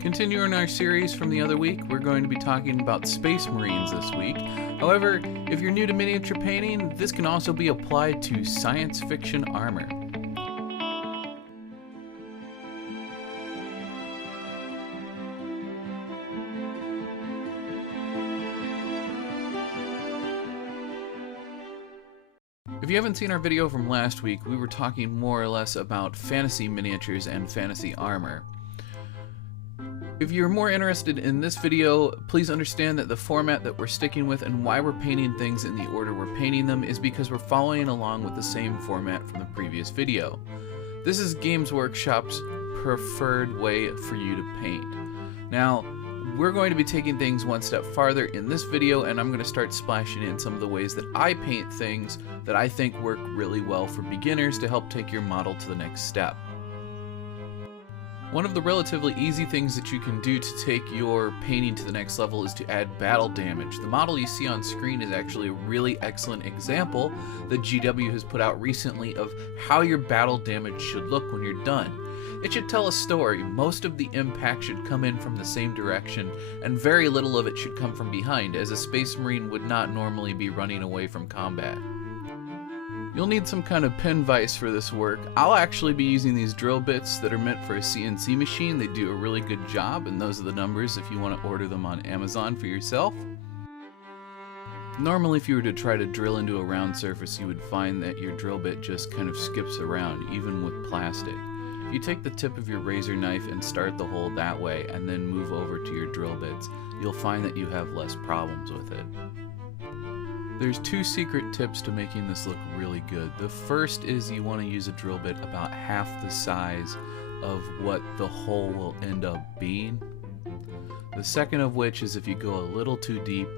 Continuing our series from the other week, we're going to be talking about Space Marines this week. However, if you're new to miniature painting, this can also be applied to science fiction armor. If you haven't seen our video from last week, we were talking more or less about fantasy miniatures and fantasy armor. If you're more interested in this video, please understand that the format that we're sticking with and why we're painting things in the order we're painting them is because we're following along with the same format from the previous video. This is Games Workshop's preferred way for you to paint. Now, we're going to be taking things one step farther in this video, and I'm going to start splashing in some of the ways that I paint things that I think work really well for beginners to help take your model to the next step. One of the relatively easy things that you can do to take your painting to the next level is to add battle damage. The model you see on screen is actually a really excellent example that GW has put out recently of how your battle damage should look when you're done. It should tell a story. Most of the impact should come in from the same direction, and very little of it should come from behind, as a Space Marine would not normally be running away from combat. You'll need some kind of pin vise for this work. I'll actually be using these drill bits that are meant for a CNC machine. They do a really good job, and those are the numbers if you want to order them on Amazon for yourself. Normally, if you were to try to drill into a round surface, you would find that your drill bit just kind of skips around, even with plastic. If you take the tip of your razor knife and start the hole that way, and then move over to your drill bits, you'll find that you have less problems with it. There's two secret tips to making this look really good. The first is you want to use a drill bit about half the size of what the hole will end up being. The second of which is if you go a little too deep,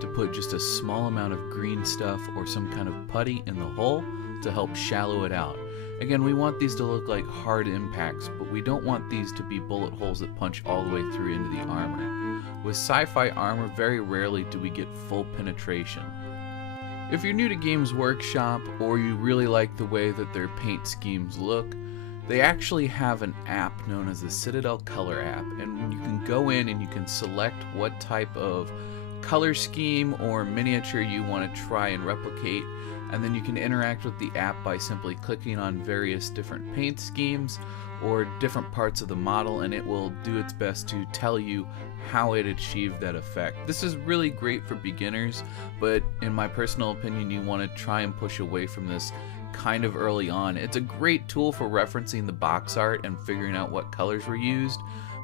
to put just a small amount of green stuff or some kind of putty in the hole to help shallow it out. Again, we want these to look like hard impacts, but we don't want these to be bullet holes that punch all the way through into the armor. With sci-fi armor, very rarely do we get full penetration. If you're new to Games Workshop, or you really like the way that their paint schemes look, they actually have an app known as the Citadel Color app, and you can go in and you can select what type of color scheme or miniature you want to try and replicate, and then you can interact with the app by simply clicking on various different paint schemes or different parts of the model, and it will do its best to tell you how it achieved that effect. This is really great for beginners, but in my personal opinion, you want to try and push away from this kind of early on. It's a great tool for referencing the box art and figuring out what colors were used,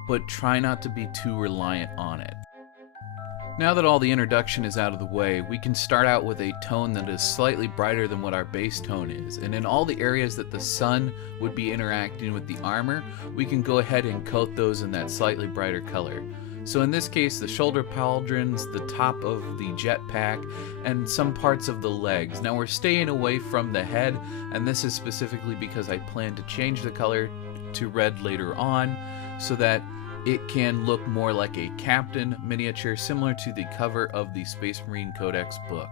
but try not to be too reliant on it. Now that all the introduction is out of the way, we can start out with a tone that is slightly brighter than what our base tone is, and in all the areas that the sun would be interacting with the armor, we can go ahead and coat those in that slightly brighter color. So in this case, the shoulder pauldrons, the top of the jetpack, and some parts of the legs. Now we're staying away from the head, and this is specifically because I plan to change the color to red later on, so that it can look more like a captain miniature, similar to the cover of the Space Marine Codex book.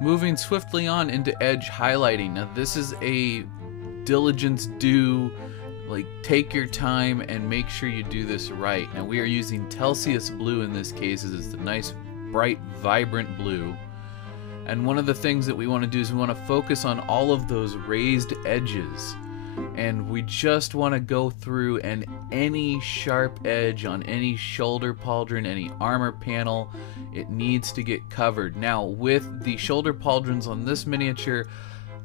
Moving swiftly on into edge highlighting. Now this is a diligence due, like take your time and make sure you do this right. Now we are using Telsius blue in this case, as it's a nice bright vibrant blue. And one of the things that we want to do is we want to focus on all of those raised edges. And we just want to go through, and any sharp edge on any shoulder pauldron, any armor panel, it needs to get covered. Now with the shoulder pauldrons on this miniature,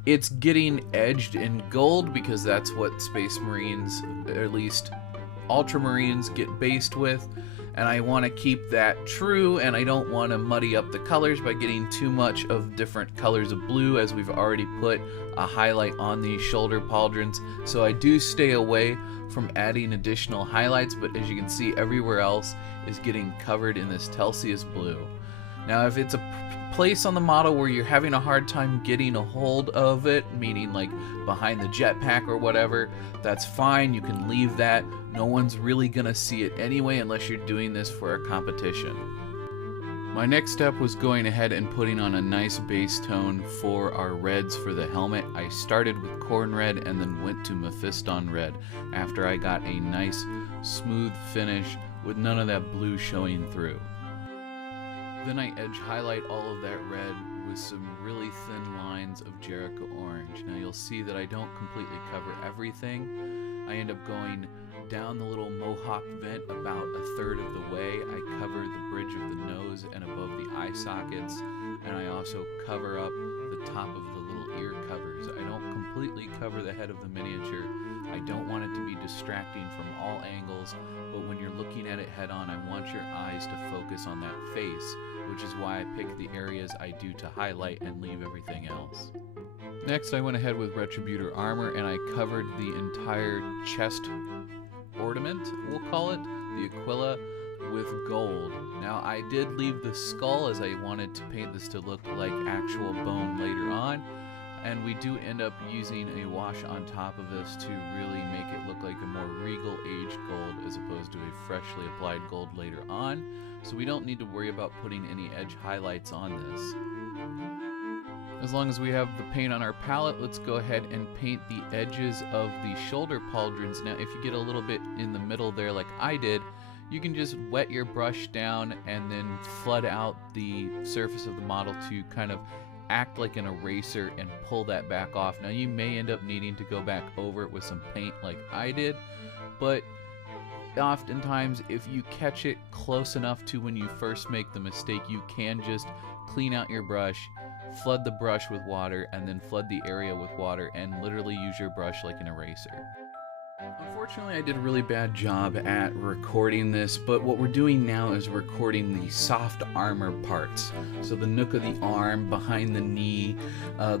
it's getting edged in gold because that's what Space Marines, or at least Ultramarines, get based with. And I want to keep that true, and I don't want to muddy up the colors by getting too much of different colors of blue, as we've already put a highlight on these shoulder pauldrons. So I do stay away from adding additional highlights, but as you can see, everywhere else is getting covered in this Telsius blue. Now if it's a place on the model where you're having a hard time getting a hold of it, meaning like behind the jetpack or whatever, that's fine, you can leave that. No one's really gonna see it anyway unless you're doing this for a competition. My next step was going ahead and putting on a nice base tone for our reds for the helmet. I started with corn red and then went to Mephiston red after I got a nice smooth finish with none of that blue showing through. Then I edge highlight all of that red with some really thin lines of Jericho orange. Now you'll see that I don't completely cover everything. I end up going down the little mohawk vent about a third of the way. I cover the bridge of the nose and above the eye sockets, and I also cover up the top of the little ear covers. I don't completely cover the head of the miniature. I don't want it to be distracting from all angles, but when you're looking at it head on, I want your eyes to focus on that face, which is why I pick the areas I do to highlight and leave everything else. Next, I went ahead with Retributor armor and I covered the entire chest ornament, we'll call it, the Aquila, with gold. Now I did leave the skull as I wanted to paint this to look like actual bone later on, and we do end up using a wash on top of this to really make it look like a more regal aged gold as opposed to a freshly applied gold later on, so we don't need to worry about putting any edge highlights on this. As long as we have the paint on our palette, let's go ahead and paint the edges of the shoulder pauldrons. Now if you get a little bit in the middle there like I did, you can just wet your brush down and then flood out the surface of the model to kind of act like an eraser and pull that back off. Now you may end up needing to go back over it with some paint like I did, but oftentimes if you catch it close enough to when you first make the mistake, you can just clean out your brush, flood the brush with water, and then flood the area with water and literally use your brush like an eraser. Unfortunately, I did a really bad job at recording this, but what we're doing now is recording the soft armor parts. So the nook of the arm, behind the knee,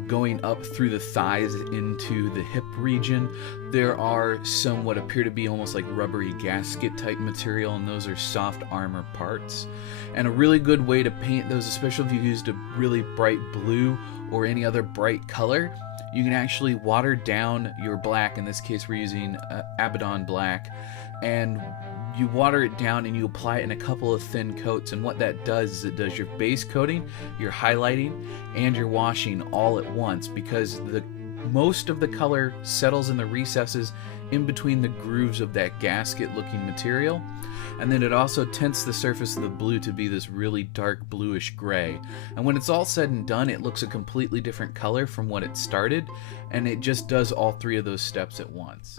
going up through the thighs into the hip region. There are some what appear to be almost like rubbery gasket type material, and those are soft armor parts. And a really good way to paint those, especially if you used a really bright blue or any other bright color, you can actually water down your black. In this case we're using Abaddon black, and you water it down and you apply it in a couple of thin coats, and what that does is it does your base coating, your highlighting, and your washing all at once, because most of the color settles in the recesses in between the grooves of that gasket looking material, and then it also tints the surface of the blue to be this really dark bluish gray. And when it's all said and done, it looks a completely different color from what it started, and it just does all three of those steps at once.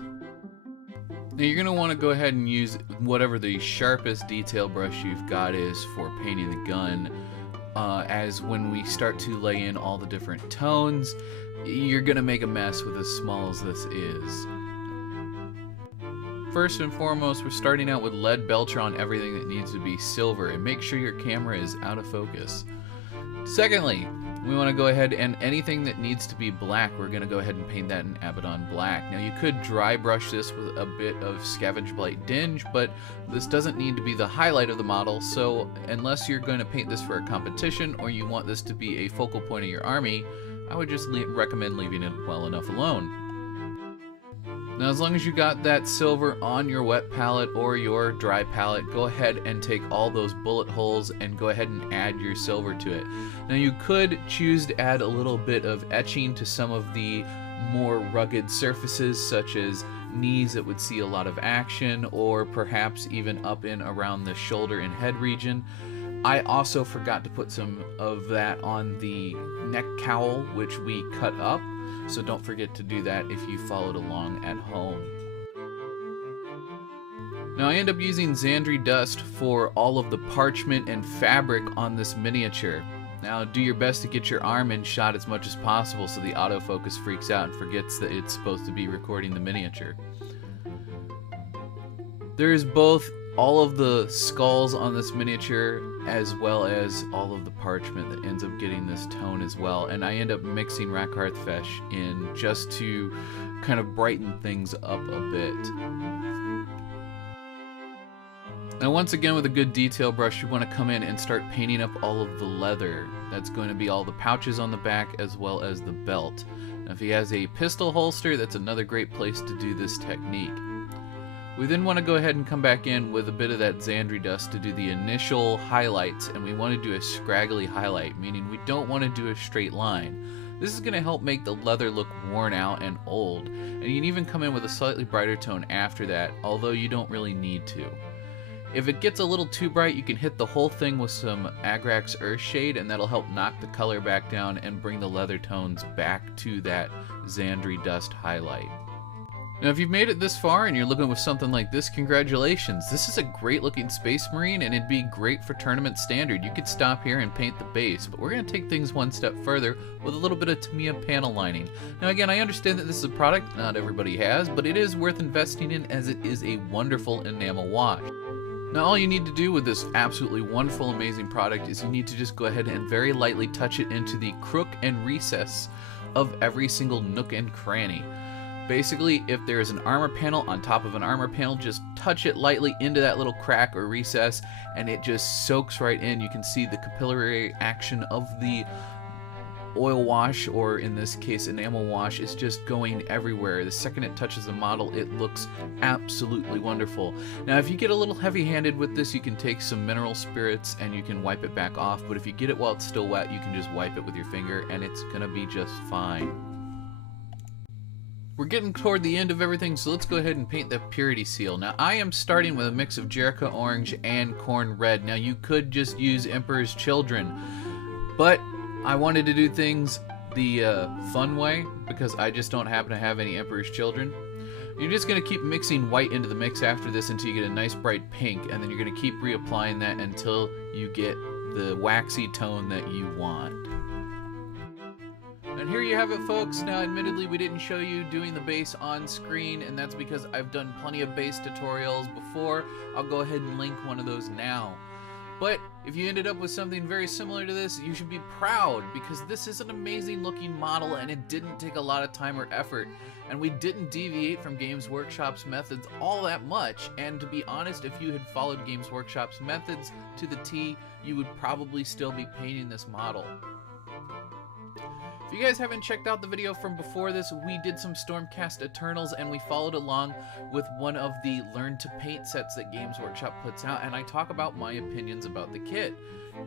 Now you're going to want to go ahead and use whatever the sharpest detail brush you've got is for painting the gun, as when we start to lay in all the different tones, you're going to make a mess with as small as this is. First and foremost, we're starting out with lead belcher on everything that needs to be silver, and make sure your camera is out of focus. Secondly, we want to go ahead and anything that needs to be black, we're going to go ahead and paint that in Abaddon black. Now you could dry brush this with a bit of Scavenge Blight Dinge, but this doesn't need to be the highlight of the model, so unless you're going to paint this for a competition or you want this to be a focal point of your army, I would just recommend leaving it well enough alone. Now as long as you got that silver on your wet palette or your dry palette, go ahead and take all those bullet holes and go ahead and add your silver to it. Now you could choose to add a little bit of etching to some of the more rugged surfaces, such as knees that would see a lot of action, or perhaps even up in around the shoulder and head region. I also forgot to put some of that on the neck cowl, which we cut up, so don't forget to do that if you followed along at home. Now I end up using Xandri Dust for all of the parchment and fabric on this miniature. Now do your best to get your arm in shot as much as possible so the autofocus freaks out and forgets that it's supposed to be recording the miniature. There is both all of the skulls on this miniature as well as all of the parchment that ends up getting this tone as well, and I end up mixing Rakharthfesh in just to kind of brighten things up a bit. Now once again, with a good detail brush, you want to come in and start painting up all of the leather. That's going to be all the pouches on the back as well as the belt. Now if he has a pistol holster, that's another great place to do this technique. We then want to go ahead and come back in with a bit of that Xandri dust to do the initial highlights, and we want to do a scraggly highlight, meaning we don't want to do a straight line. This is going to help make the leather look worn out and old, and you can even come in with a slightly brighter tone after that, although you don't really need to. If it gets a little too bright, you can hit the whole thing with some Agrax Earthshade, and that'll help knock the color back down and bring the leather tones back to that Xandri dust highlight. Now, if you've made it this far and you're looking with something like this, congratulations. This is a great looking Space Marine, and it'd be great for tournament standard. You could stop here and paint the base, but we're going to take things one step further with a little bit of Tamiya panel lining. Now again, I understand that this is a product not everybody has, but it is worth investing in as it is a wonderful enamel wash. Now all you need to do with this absolutely wonderful, amazing product is you need to just go ahead and very lightly touch it into the crook and recess of every single nook and cranny. Basically, if there is an armor panel on top of an armor panel, just touch it lightly into that little crack or recess and it just soaks right in. You can see the capillary action of the oil wash, or in this case enamel wash, is just going everywhere. The second it touches the model, it looks absolutely wonderful. Now if you get a little heavy-handed with this, you can take some mineral spirits and you can wipe it back off, but if you get it while it's still wet, you can just wipe it with your finger and it's gonna be just fine. We're getting toward the end of everything, so let's go ahead and paint the purity seal. Now I am starting with a mix of Jericho orange and corn red. Now you could just use Emperor's Children, but I wanted to do things the fun way because I just don't happen to have any Emperor's Children. You're just going to keep mixing white into the mix after this until you get a nice bright pink, and then you're going to keep reapplying that until you get the waxy tone that you want. And here you have it, folks. Now admittedly we didn't show you doing the base on screen, and that's because I've done plenty of base tutorials before. I'll go ahead and link one of those now. But if you ended up with something very similar to this, you should be proud, because this is an amazing looking model and it didn't take a lot of time or effort, and we didn't deviate from Games Workshop's methods all that much. And to be honest, if you had followed Games Workshop's methods to the T, you would probably still be painting this model. If you guys haven't checked out the video from before this, we did some Stormcast Eternals and we followed along with one of the Learn to Paint sets that Games Workshop puts out, and I talk about my opinions about the kit.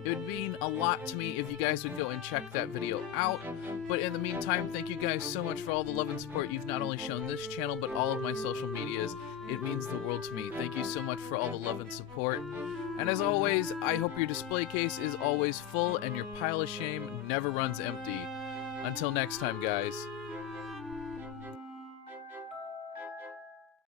It would mean a lot to me if you guys would go and check that video out, but in the meantime, thank you guys so much for all the love and support you've not only shown this channel, but all of my social medias. It means the world to me. Thank you so much for all the love and support. And as always, I hope your display case is always full and your pile of shame never runs empty. Until next time, guys.